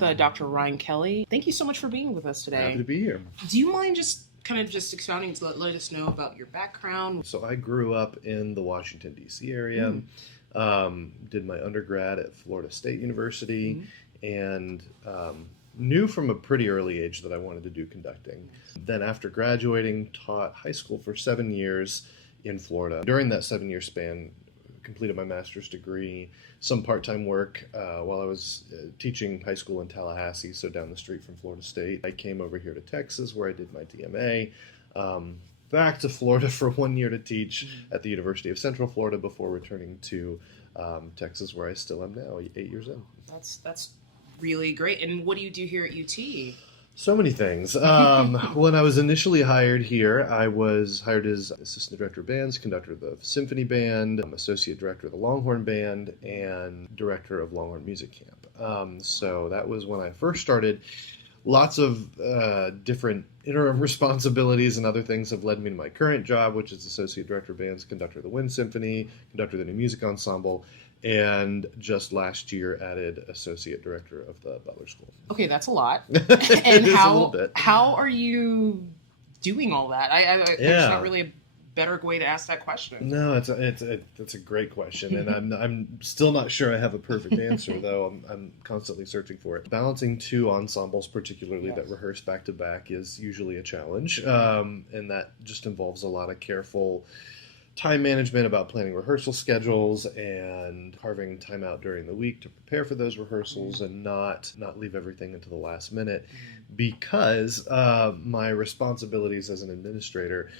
with Dr. Ryan Kelly. Thank you so much for being with us today. Happy to be here. Do you mind just expounding to let us know about your background? So I grew up in the Washington, D.C. area, did my undergrad at Florida State University, and knew from a pretty early age that I wanted to do conducting. Then after graduating, taught high school for 7 years in Florida. During that 7-year span, completed my master's degree, some part-time work while I was teaching high school in Tallahassee, so down the street from Florida State. I came over here to Texas where I did my DMA, back to Florida for 1 year to teach at the University of Central Florida before returning to Texas where I still am now, 8 years in. That's really great. And what do you do here at UT? So many things. When I was initially hired here, I was hired as assistant director of bands, conductor of the symphony band, associate director of the Longhorn Band, and director of Longhorn Music Camp. So that was when I first started. Lots of different interim responsibilities and other things have led me to my current job, which is associate director of bands, conductor of the Wind Symphony, conductor of the New Music Ensemble, and just last year added associate director of the Butler School. Okay, that's a lot. And how are you doing all that? There's not really a better way to ask that question. No, it's a great question, and I'm still not sure I have a perfect answer, though. I'm constantly searching for it. Balancing two ensembles, particularly that rehearse back to back, is usually a challenge, and that just involves a lot of careful time management about planning rehearsal schedules and carving time out during the week to prepare for those rehearsals and not leave everything until the last minute, because my responsibilities as an administrator,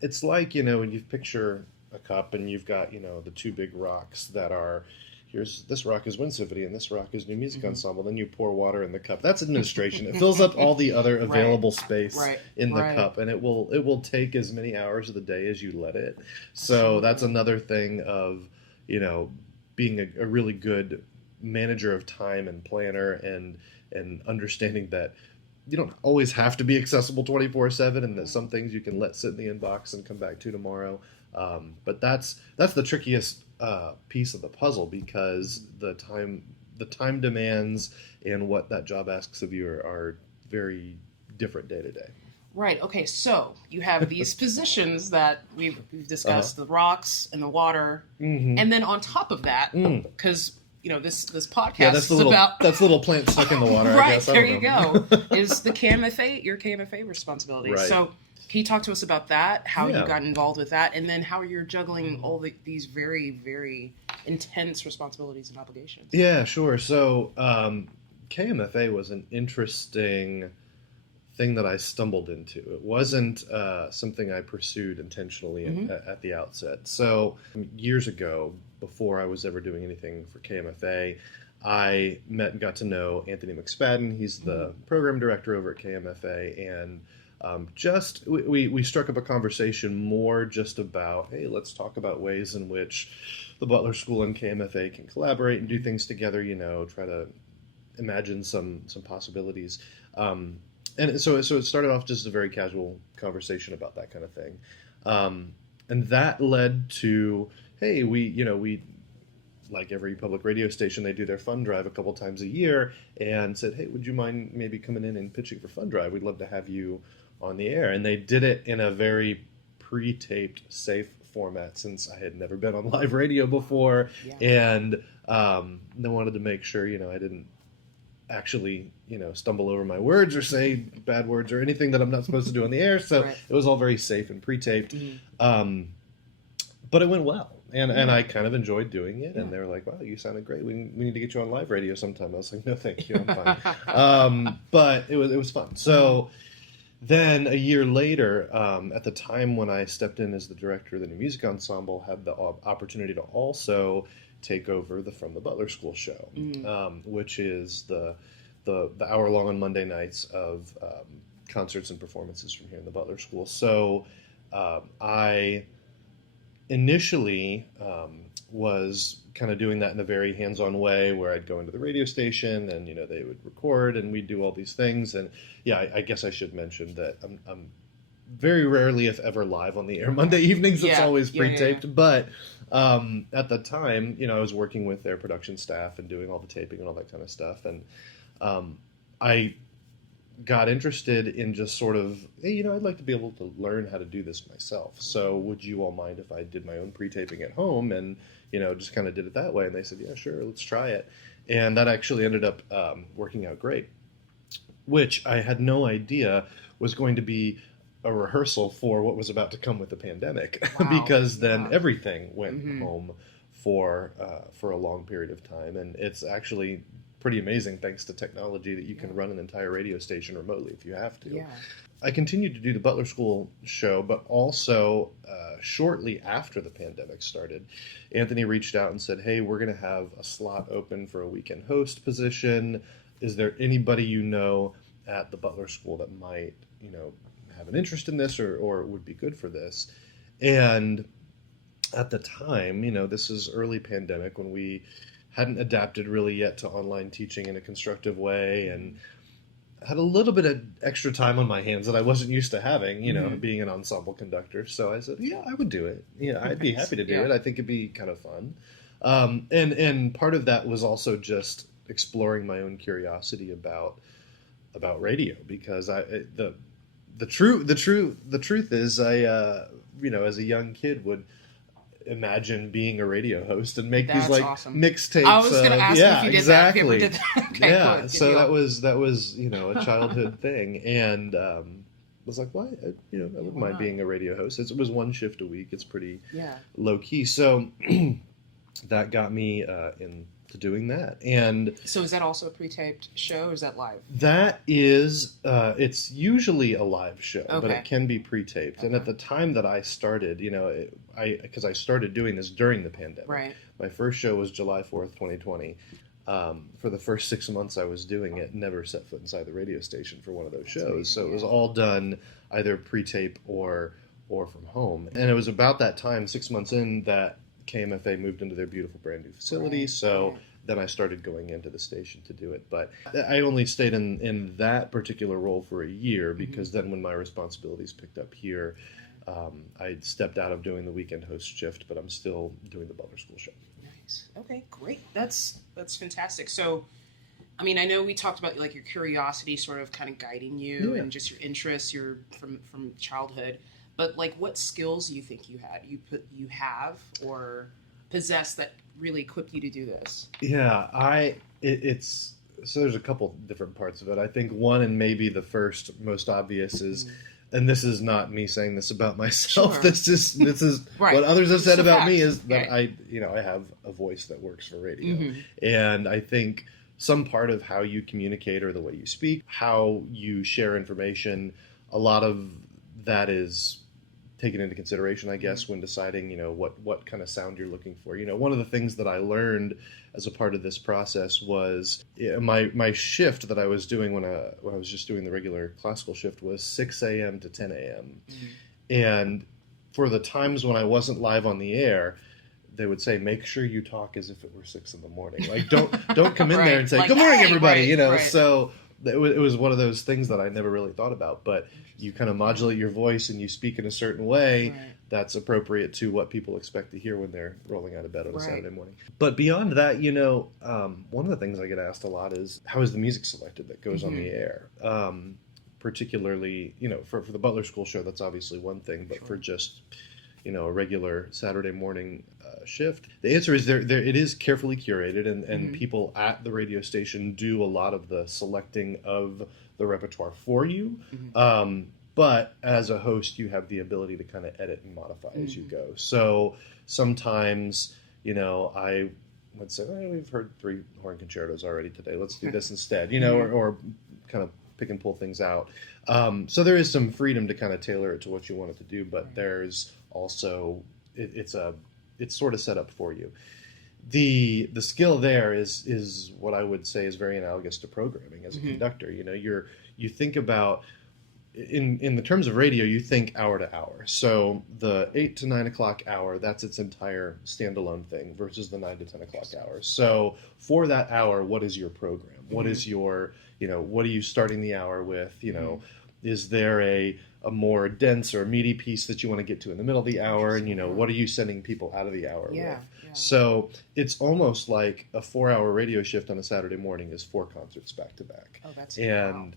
it's like, when you picture a cup and you've got, the two big rocks that are, this rock is Wind Symphony and this rock is New Music Ensemble. Then you pour water in the cup. That's administration. It fills up all the other available space in the cup, and it will take as many hours of the day as you let it. So that's another thing of, being a really good manager of time and planner and understanding that you don't always have to be accessible 24/7, and that some things you can let sit in the inbox and come back to tomorrow. But that's the trickiest piece of the puzzle, because the time demands and what that job asks of you are very different day to day. Right. Okay. So you have these positions that we've discussed, the rocks and the water, and then on top of that, because this podcast is about that's a little plant stuck in the water. Right. I guess. There you go. Is the KMFA your KMFA responsibility? Right. So can you talk to us about that? How you got involved with that, and then how you're juggling all these very, very intense responsibilities and obligations? Yeah, sure. So KMFA was an interesting thing that I stumbled into. It wasn't something I pursued intentionally at the outset. So years ago, before I was ever doing anything for KMFA, I met and got to know Anthony McSpadden. He's the program director over at KMFA, and we struck up a conversation more just about, hey, let's talk about ways in which the Butler School and KMFA can collaborate and do things together, try to imagine some possibilities. And so it started off just a very casual conversation about that kind of thing. And that led to, hey, we like every public radio station, they do their fund drive a couple times a year, and said, hey, would you mind maybe coming in and pitching for fund drive? We'd love to have you on the air. And they did it in a very pre-taped, safe format, since I had never been on live radio before. And they wanted to make sure, I didn't actually, stumble over my words or say bad words or anything that I'm not supposed to do on the air. So it was all very safe and pre-taped. But it went well. And I kind of enjoyed doing it. And they were like, wow, you sounded great. We need to get you on live radio sometime. I was like, no, thank you. I'm fine. But it was fun. So then a year later, at the time when I stepped in as the director of the New Music Ensemble, had the opportunity to also take over the From the Butler School show, which is the hour-long on Monday nights of concerts and performances from here in the Butler School. So I initially was kind of doing that in a very hands-on way, where I'd go into the radio station and they would record and we'd do all these things. And I guess I should mention that I'm very rarely, if ever, live on the air Monday evenings. It's always pre-taped. But at the time, I was working with their production staff and doing all the taping and all that kind of stuff. And I got interested in just sort of, hey, I'd like to be able to learn how to do this myself. So would you all mind if I did my own pre-taping at home and, just kind of did it that way? And they said, yeah, sure, let's try it. And that actually ended up working out great, which I had no idea was going to be a rehearsal for what was about to come with the pandemic. Wow. Because then everything went home for a long period of time. And it's actually pretty amazing, thanks to technology, that you can run an entire radio station remotely if you have to. Yeah. I continued to do the Butler School show, but also shortly after the pandemic started, Anthony reached out and said, hey, we're going to have a slot open for a weekend host position. Is there anybody at the Butler School that might, have an interest in this or would be good for this? And at the time, this is early pandemic when we hadn't adapted really yet to online teaching in a constructive way, and had a little bit of extra time on my hands that I wasn't used to having, being an ensemble conductor. So I said, yeah, I would do it. Yeah, I'd be happy to do it. I think it'd be kind of fun. And part of that was also just exploring my own curiosity about radio, because the truth is I as a young kid would imagine being a radio host and make these awesome. Mixtapes. I was going to ask if you did exactly. that. If you ever did that. Okay, yeah, good. So that was a childhood thing, and was like, why? I wouldn't mind being a radio host. It was one shift a week. It's pretty low key. So that got me into doing that. And so is that also a pre-taped show, or is that live? That is, it's usually a live show, but it can be pre-taped. And at the time that I started, because I started doing this during the pandemic. Right. My first show was July 4th, 2020. For the first 6 months I was doing it, never set foot inside the radio station for one of those shows. So it was all done either pre-tape or from home. And it was about that time, 6 months in, that KMFA moved into their beautiful brand new facility. Right. So then I started going into the station to do it. But I only stayed in that particular role for a year, because then when my responsibilities picked up here, I stepped out of doing the weekend host shift, but I'm still doing the Butler School show. Nice. Okay, great. That's fantastic. So, I mean, I know we talked about your curiosity sort of kind of guiding you and just your interests, your from childhood. But what skills do you think you have or possess that really equipped you to do this? Yeah, so there's a couple different parts of it. I think one, and maybe the first most obvious, is, and this is not me saying this about myself. Sure. This is right. What others have said about me is that I have a voice that works for radio, and I think some part of how you communicate, or the way you speak, how you share information, a lot of that is taken into consideration, I guess, when deciding, what kind of sound you're looking for. One of the things that I learned as a part of this process was my shift that I was doing when I was just doing the regular classical shift was 6 a.m. to 10 a.m. And for the times when I wasn't live on the air, they would say, make sure you talk as if it were 6 in the morning. Don't come in there and say, good morning, everybody. Right. So it was one of those things that I never really thought about, but you kind of modulate your voice and you speak in a certain way that's appropriate to what people expect to hear when they're rolling out of bed on a Saturday morning. But beyond that, one of the things I get asked a lot is, how is the music selected that goes on the air? Particularly, for the Butler School show, that's obviously one thing, but for just, a regular Saturday morning shift, the answer is there it is carefully curated, and people at the radio station do a lot of the selecting of the repertoire for you. But as a host, you have the ability to kind of edit and modify as you go. So sometimes, I would say, we've heard 3 horn concertos already today. Let's do this instead, or kind of pick and pull things out. So there is some freedom to kind of tailor it to what you want it to do, but there's also, it's sort of set up for you. The skill there is what I would say is very analogous to programming as a conductor. You think about, in the terms of radio, you think hour to hour. So the 8 to 9 o'clock hour, that's its entire standalone thing, versus the 9 to 10 o'clock hour. So for that hour, what is your program? What is your, what are you starting the hour with? Is there a a more dense or meaty piece that you want to get to in the middle of the hour, and what are you sending people out of the hour with? Yeah. So it's almost like a 4-hour radio shift on a Saturday morning is 4 concerts back to back. Oh, that's and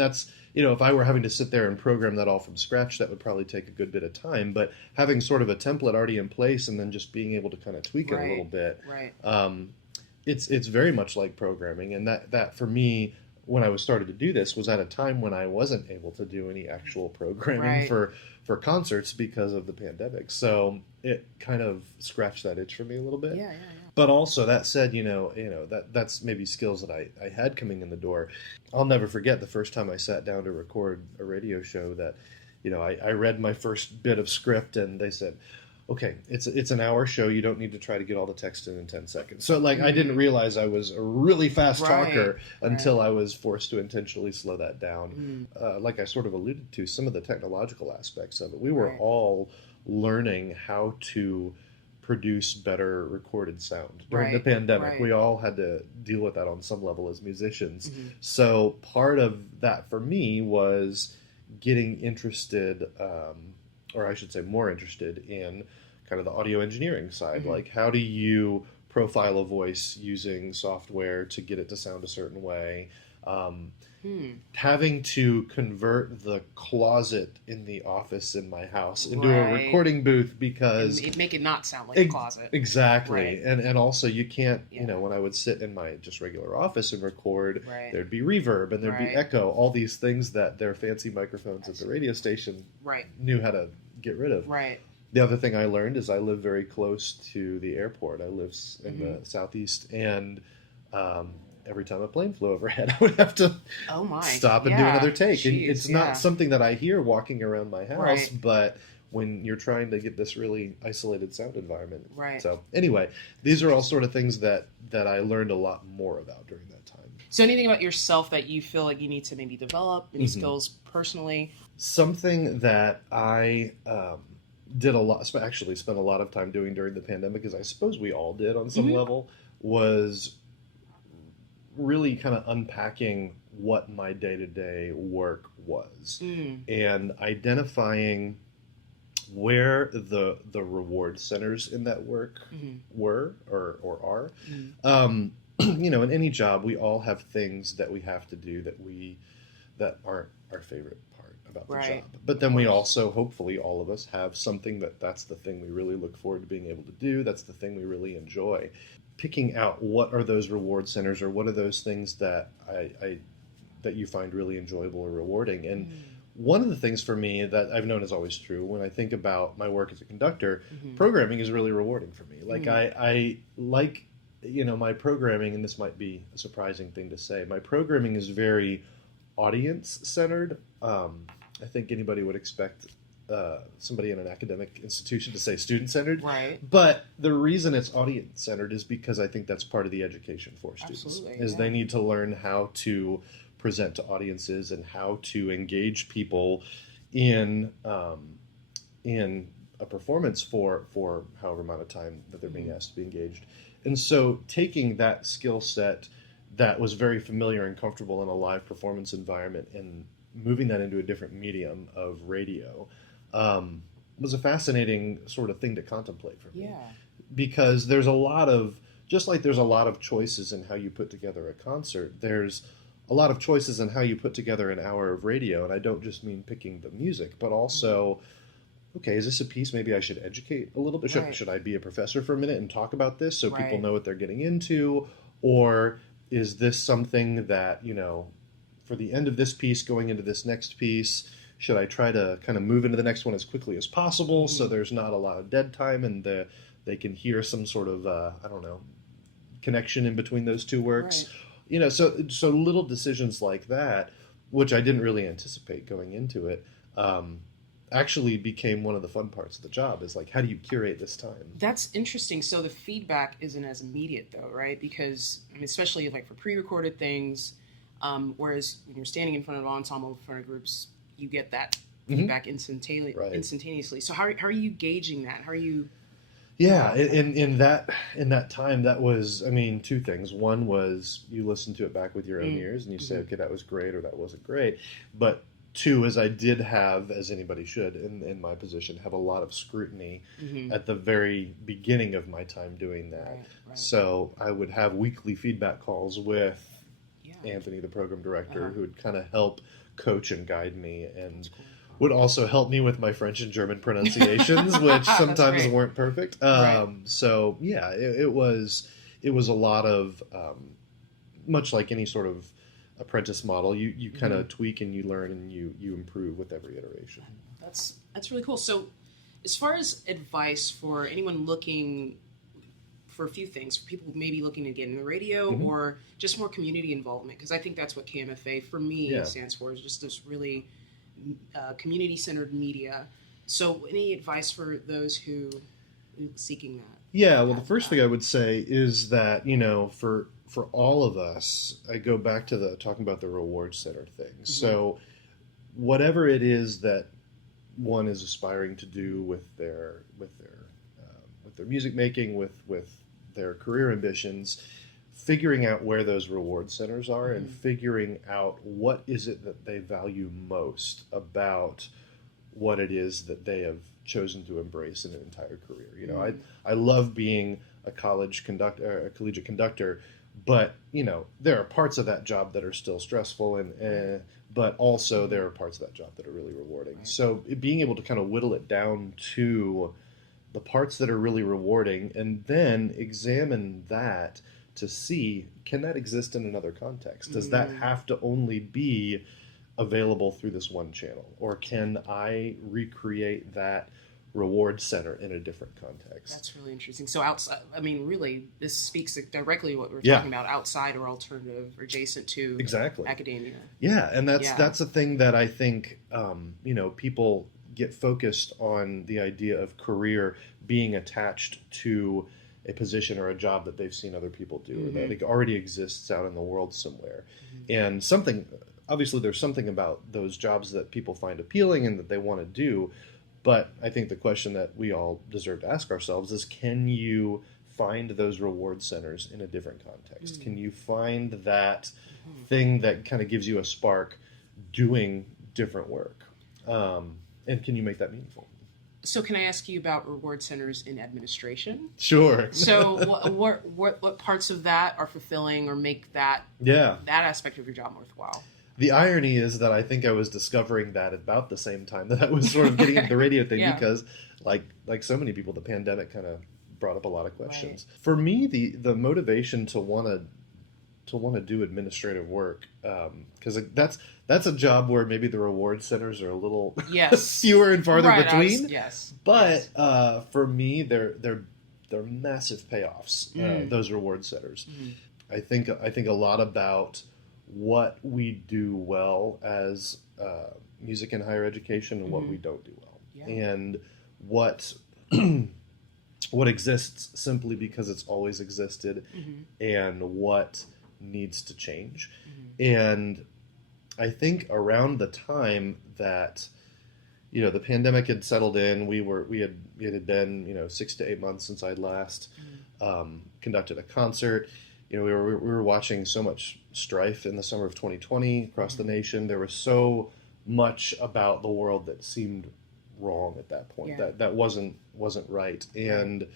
that's if I were having to sit there and program that all from scratch, that would probably take a good bit of time. But having sort of a template already in place and then just being able to kind of tweak it a little bit, it's very much like programming. And that for me, when I was started to do this, was at a time when I wasn't able to do any actual programming for concerts because of the pandemic. So it kind of scratched that itch for me a little bit. Yeah. But also, that said, that's maybe skills that I had coming in the door. I'll never forget the first time I sat down to record a radio show that, I read my first bit of script and they said, okay, it's an hour show. You don't need to try to get all the text in 10 seconds. So I didn't realize I was a really fast talker until I was forced to intentionally slow that down. Like I sort of alluded to, some of the technological aspects of it. We were all learning how to produce better recorded sound during the pandemic. We all had to deal with that on some level as musicians. So part of that for me was getting interested, or I should say more interested in kind of the audio engineering side. Like, how do you profile a voice using software to get it to sound a certain way? Having to convert the closet in the office in my house into a recording booth because... And make it not sound like a closet. Exactly. And also you can't, when I would sit in my just regular office and record, there'd be reverb and there'd be echo, all these things that their fancy microphones at the radio station knew how to get rid of. The other thing I learned is I live very close to the airport. I live in the southeast, and every time a plane flew overhead, I would have to stop and do another take. Jeez, and it's not something that I hear walking around my house, but when you're trying to get this really isolated sound environment. So anyway, these are all sort of things that I learned a lot more about during that time. So anything about yourself that you feel like you need to maybe develop, any skills personally? Something that I did actually spent a lot of time doing during the pandemic, as I suppose we all did on some level, was really kind of unpacking what my day-to-day work was and identifying where the reward centers in that work were or are. In any job, we all have things that we have to do that aren't our favorite part about the job. But then we also, hopefully, all of us have something that's the thing we really look forward to being able to do. That's the thing we really enjoy. Picking out what are those reward centers, or what are those things that that you find really enjoyable or rewarding. And one of the things for me that I've known is always true when I think about my work as a conductor, programming is really rewarding for me. Like I like, my programming, and this might be a surprising thing to say, my programming is very audience centered. I think anybody would expect somebody in an academic institution to say student-centered. But the reason it's audience-centered is because I think that's part of the education for students. They need to learn how to present to audiences and how to engage people in a performance for however amount of time that they're being asked to be engaged. And so taking that skill set that was very familiar and comfortable in a live performance environment and moving that into a different medium of radio was a fascinating sort of thing to contemplate for me. Because there's a lot of, just like there's a lot of choices in how you put together a concert, there's a lot of choices in how you put together an hour of radio. And I don't just mean picking the music, but also, okay, is this a piece maybe I should educate a little bit? Should I be a professor for a minute and talk about this so people know what they're getting into? Or is this something that, for the end of this piece going into this next piece, should I try to kind of move into the next one as quickly as possible so there's not a lot of dead time and they can hear some sort of, connection in between those two works? So little decisions like that, which I didn't really anticipate going into it, actually became one of the fun parts of the job, is like, how do you curate this time? That's interesting. So the feedback isn't as immediate though, right? Because especially like for pre-recorded things, whereas when you're standing in front of an ensemble, in front of groups, you get that feedback instantaneously. So how are you gauging that? How are you... Yeah, in that time, that was, two things. One was you listen to it back with your own ears and you say, okay, that was great or that wasn't great. But Two is I did have, as anybody should in my position, have a lot of scrutiny at the very beginning of my time doing that. Right. So I would have weekly feedback calls with Anthony, the program director, who would kind of help coach and guide me, and would also help me with my French and German pronunciations, which sometimes weren't perfect. So yeah, it was a lot of, much like any sort of apprentice model, you kind of tweak and you learn and you improve with every iteration. That's really cool. So as far as advice for anyone looking for a few things, for people maybe looking to get in the radio or just more community involvement, because I think that's what KMFA for me stands for, is just this really community-centered media. So any advice for those who are seeking that? Yeah, well, the first thing I would say is that, for all of us, I go back to talking about the reward center thing. So whatever it is that one is aspiring to do with their music making, with their career ambitions, figuring out where those reward centers are and figuring out what is it that they value most about what it is that they have chosen to embrace in an entire career. I love being a collegiate conductor, but there are parts of that job that are still stressful, but also there are parts of that job that are really rewarding. Right. So being able to kind of whittle it down to the parts that are really rewarding, and then examine that to see, can that exist in another context? Does that have to only be available through this one channel, or can I recreate that reward center in a different context? That's really interesting. So outside, really, this speaks directly to what we're talking about, outside or alternative or adjacent to academia. Yeah, and that's a thing that I think, people get focused on the idea of career being attached to a position or a job that they've seen other people do, or that it already exists out in the world somewhere. And obviously there's something about those jobs that people find appealing and that they want to do. But I think the question that we all deserve to ask ourselves is, can you find those reward centers in a different context? Can you find that thing that kind of gives you a spark doing different work? And can you make that meaningful? So can I ask you about reward centers in administration? Sure. So what parts of that are fulfilling or make that aspect of your job worthwhile? The irony is that I think I was discovering that about the same time that I was sort of getting into the radio thing, because like so many people, the pandemic kind of brought up a lot of questions. Right. For me, the motivation to want to do administrative work, because that's a job where maybe the reward centers are a little fewer and farther between. But for me, they're massive payoffs. Those reward centers. I think a lot about what we do well as music in higher education and what we don't do well, and what exists simply because it's always existed, and what needs to change. And I think around the time that the pandemic had settled in, it had been 6 to 8 months since I'd last conducted a concert. We were watching so much strife in the summer of 2020 across the nation. There was so much about the world that seemed wrong at that point. That wasn't right. And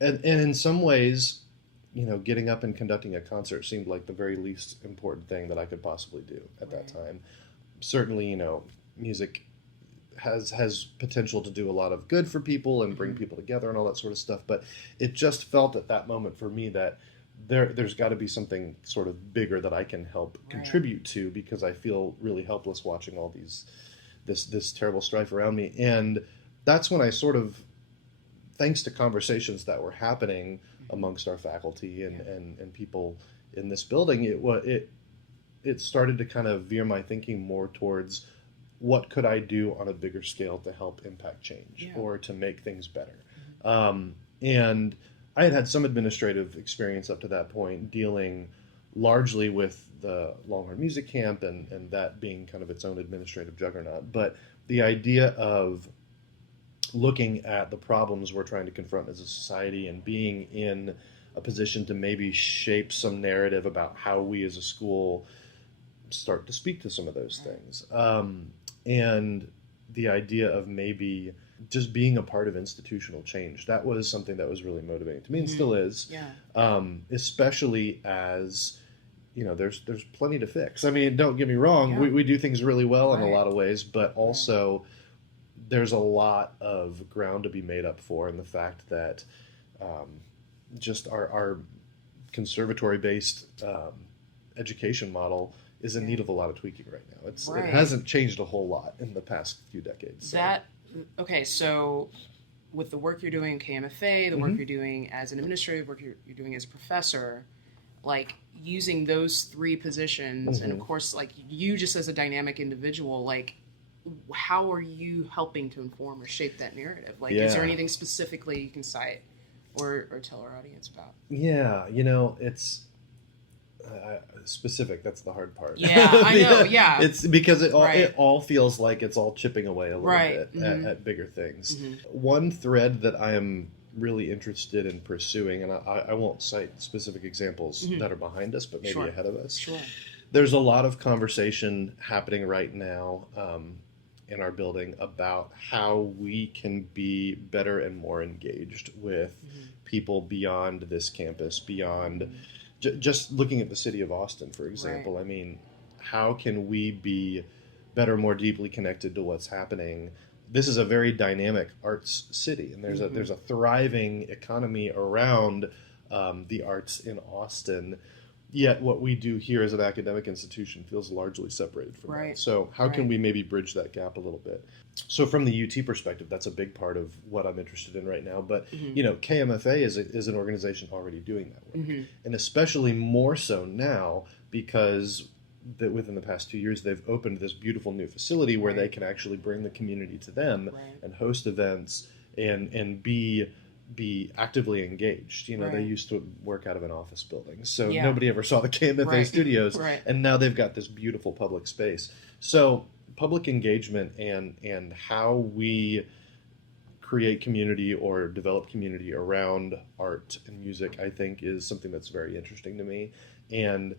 in some ways, getting up and conducting a concert seemed like the very least important thing that I could possibly do at that time. Certainly, music has potential to do a lot of good for people and bring people together and all that sort of stuff. But it just felt at that moment for me that there's got to be something sort of bigger that I can help contribute to, because I feel really helpless watching all this terrible strife around me. And that's when I sort of, thanks to conversations that were happening amongst our faculty and people in this building, it started to kind of veer my thinking more towards, what could I do on a bigger scale to help impact change or to make things better? And I had some administrative experience up to that point, dealing largely with the Longhorn Music Camp and that being kind of its own administrative juggernaut. But the idea of looking at the problems we're trying to confront as a society and being in a position to maybe shape some narrative about how we as a school start to speak to some of those things. and the idea of maybe just being a part of institutional change. That was something that was really motivating to me, and still is. Yeah. Especially as, there's plenty to fix. I mean, don't get me wrong, Yeah. we do things really well in a Right. lot of ways, but also there's a lot of ground to be made up for in the fact that just our conservatory-based education model is in need of a lot of tweaking right now. It hasn't changed a whole lot in the past few decades. So. So with the work you're doing in KMFA, the work you're doing as an administrator, the work you're doing as a professor, like using those three positions, and of course, like you just as a dynamic individual, like how are you helping to inform or shape that narrative? Like, is there anything specifically you can cite or tell our audience about? Yeah, it's specific. That's the hard part. Yeah, I know. Yeah, it's because it all feels like it's all chipping away a little bit at bigger things. One thread that I am really interested in pursuing, and I won't cite specific examples that are behind us, but maybe ahead of us. Sure. There's a lot of conversation happening right now in our building about how we can be better and more engaged with people beyond this campus, beyond just looking at the city of Austin, for example. Right. I mean, how can we be better, more deeply connected to what's happening? This is a very dynamic arts city, and there's a thriving economy around the arts in Austin. Yet what we do here as an academic institution feels largely separated from that. So how can we maybe bridge that gap a little bit? So from the UT perspective, that's a big part of what I'm interested in right now. But, KMFA is an organization already doing that work. And especially more so now because within the past 2 years, they've opened this beautiful new facility where they can actually bring the community to them and host events and be actively engaged. They used to work out of an office building, so nobody ever saw the KMFA studios, and now they've got this beautiful public space. So public engagement and how we create community or develop community around art and music, I think, is something that's very interesting to me, and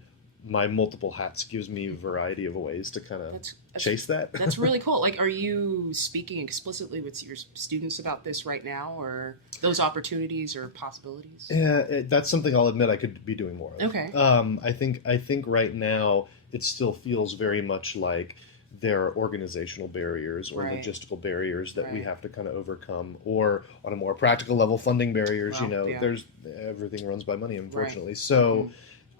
my multiple hats gives me a variety of ways to kind of chase that. That's really cool. Like, are you speaking explicitly with your students about this right now, or those opportunities or possibilities? Yeah, that's something I'll admit I could be doing more of. Okay. I think right now it still feels very much like there are organizational barriers or logistical barriers that we have to kind of overcome, or on a more practical level, funding barriers. There's everything runs by money, unfortunately. So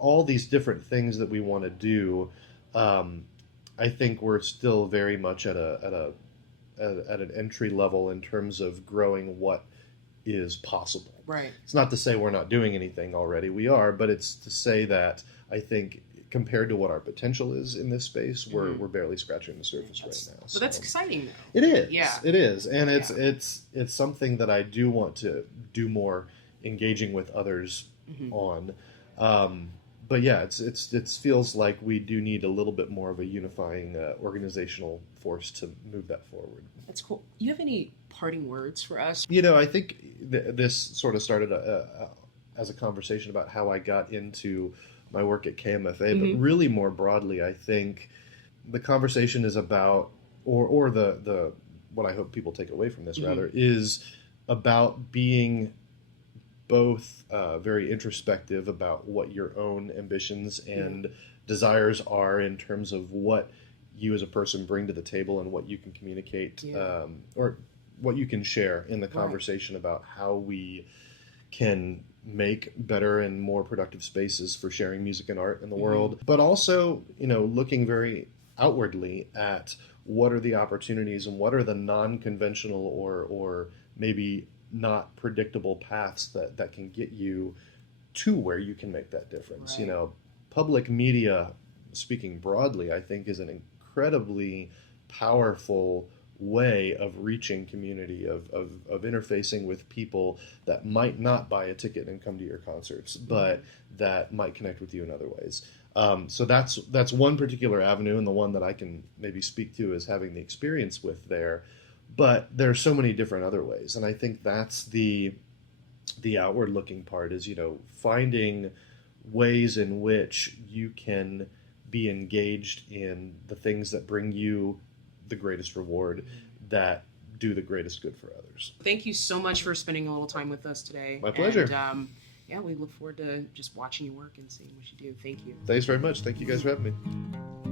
all these different things that we want to do, I think we're still very much at an entry level in terms of growing what is possible. Right. It's not to say we're not doing anything already. We are, but it's to say that I think compared to what our potential is in this space, we're barely scratching the surface right now. So that's exciting, though. It is. Yeah. It is, and it's something that I do want to do more engaging with others on. But yeah, it feels like we do need a little bit more of a unifying organizational force to move that forward. That's cool. You have any parting words for us? I think this sort of started as a conversation about how I got into my work at KMFA, but really more broadly, I think the conversation is about, or the what I hope people take away from this rather, is about being both very introspective about what your own ambitions and desires are in terms of what you as a person bring to the table and what you can communicate or what you can share in the conversation about how we can make better and more productive spaces for sharing music and art in the world, but also, looking very outwardly at what are the opportunities and what are the non-conventional or maybe not predictable paths that can get you to where you can make that difference. Public media, speaking broadly, I think is an incredibly powerful way of reaching community, of interfacing with people that might not buy a ticket and come to your concerts, but that might connect with you in other ways. So that's one particular avenue, and the one that I can maybe speak to as having the experience with there. But there are so many different other ways, and I think that's the outward-looking part is, finding ways in which you can be engaged in the things that bring you the greatest reward that do the greatest good for others. Thank you so much for spending a little time with us today. My pleasure. And, yeah, we look forward to just watching your work and seeing what you do. Thank you. Thanks very much. Thank you guys for having me.